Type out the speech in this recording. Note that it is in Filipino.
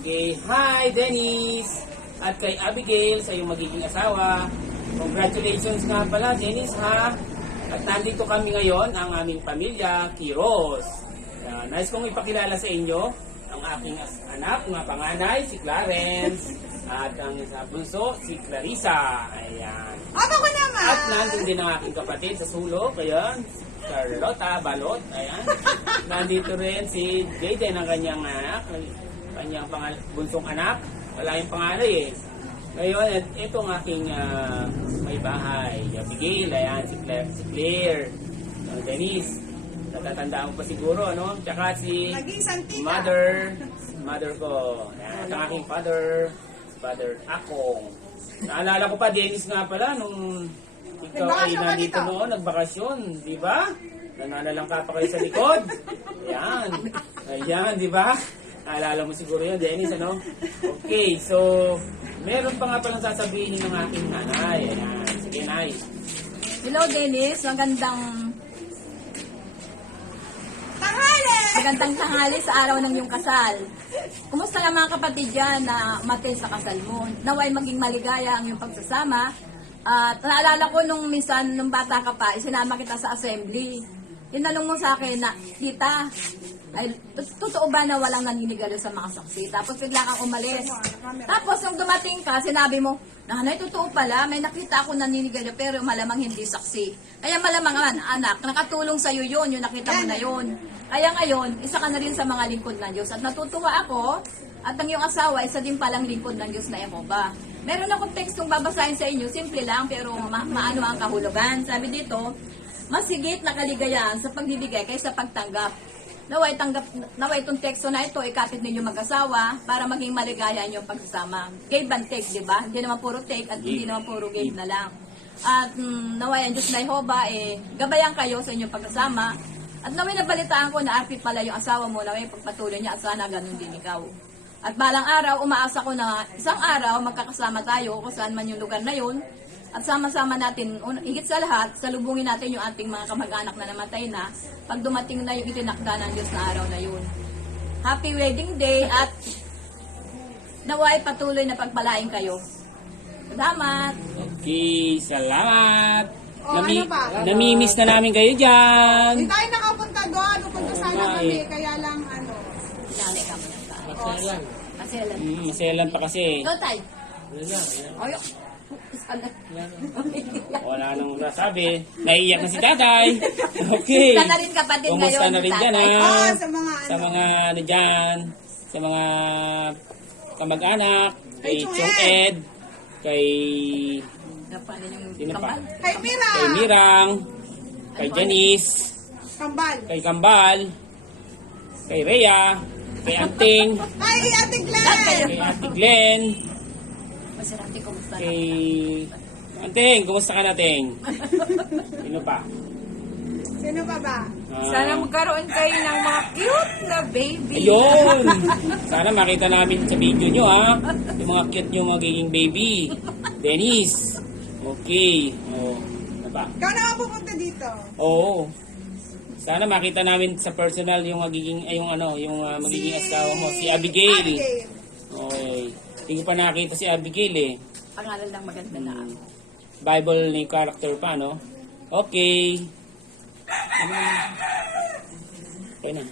Okay, hi Dennis! At kay Abigail sa iyong magiging asawa. Congratulations nga pala Dennis ha! At nandito kami ngayon, ang aming pamilya, Quiroz. Nais kong ipakilala sa inyo ang aking anak, mga panganay, si Clarence. At ang isa bunso, si Clarissa. Ayan. Ako ko naman! At nandun din ang aking kapatid sa sulok. Ayan. Carlota Balot. Ayan. Nandito rin si Jayden, ang kanyang anak. Kanyang bunsong anak. Wala yung pangalay eh. Ngayon, ito ang aking may bahay. Abigail, ayan, si Claire. Denise. Natatandaan mo pa siguro, ano? Tsaka si mother ko. Ayan, at ang aking father Akong. Naalala ko pa, Dennis nga pala, nung ikaw ay nandito noon, nagbakasyon, di ba? Nananalang ka pa kayo sa likod. Ayan. Ayan, di ba? Naalala mo siguro yun, Dennis, ano? Okay, so, meron pa nga palang sasabihin ng aking nanay. Ayan. Sige, Nay. Hello, Dennis. Magandang tanghali sa araw ng iyong kasal. Kumusta na mga kapatid dyan na matin sa kasal mo? Naway maging maligaya ang iyong pagsasama. At naalala ko nung minsan, nung bata ka pa, isinama kita sa assembly. Tinanong mo sa akin na, tita, ay, totoo ba na walang naninigalo sa mga saksi? Tapos bigla kang umalis. Tapos nung dumating ka, sinabi mo, nanay, totoo pala, may nakita ako naninigalo pero malamang hindi saksi. Kaya malamang anak, nakatulong sa'yo yun, yung nakita mo na yun. Kaya ngayon, isa ka na rin sa mga lingkod ng Diyos. At natutuwa ako, at ang iyong asawa, isa din palang lingkod ng Diyos na Jehovah. Meron akong tekstong babasahin sa inyo, simple lang, pero maano ang kahulugan. Sabi dito, masigit na kaligayahan sa pagbibigay kaysa pagtanggap. Naway itong teksto na ito, ikapit ninyo mag-asawa para maging maligaya inyong pagsasama. Give and take, di ba? Hindi naman puro take at hindi naman puro give na lang. At naway ang Diyos na Jehovah, gabayan kayo sa inyong pagsasama. At naway nabalitaan ko na arpit pala yung asawa mo, naway pagpatuloy niya at sana ganun din ikaw. At balang araw, umaasa ko na isang araw magkakasama tayo kung saan man yung lugar na yun. At sama-sama natin, higit sa lahat, salubungin natin yung ating mga kamag-anak na namatay na pag dumating na yung itinakda ng Diyos na araw na yun. Happy wedding day at naway patuloy na pagpalain kayo. Salamat! Okay, salamat! Ano pa? Namimiss na namin kayo dyan! Hindi tayo nakapunta doon. Pupunta sana kami. Kaya lang Dali ka mo ng tayo. Maselan. Maselan. Maselan pa kasi. Ikaw tayo. Ayo. Wala nang nasabi. Naiiyak na si tatay. Okay. Kumusta na rin kapatid ngayon? Kumusta na rin dyan ha? sa mga dyan. Sa mga kamag-anak. Kay Chong Ed. Kay sino pa? Kay Mira. Kay Mirang. Kay Janice. Kambal. Kay Kambal. Kay Rhea. Kay Anting. Ay, Ate Glenn. Kay Ate Glenn. Masirante, kumusta na? Kay Anting, kumusta ka nating? Sino pa? Sino pa ba? Sana magkaroon kayo ng mga cute na baby. Ayun! Sana makita namin sa video nyo ha. Yung mga cute nyo magiging baby. Dennis. Okay. Ano pa? Ikaw naman pupunta dito. Oo. Sana makita namin sa personal yung magiging magiging asawa mo, si Abigail. Okay. Hindi ko pa nakita si Abigail eh. Pangalan lang maganda na. Bible ni character pa, no? Okay. Okay na.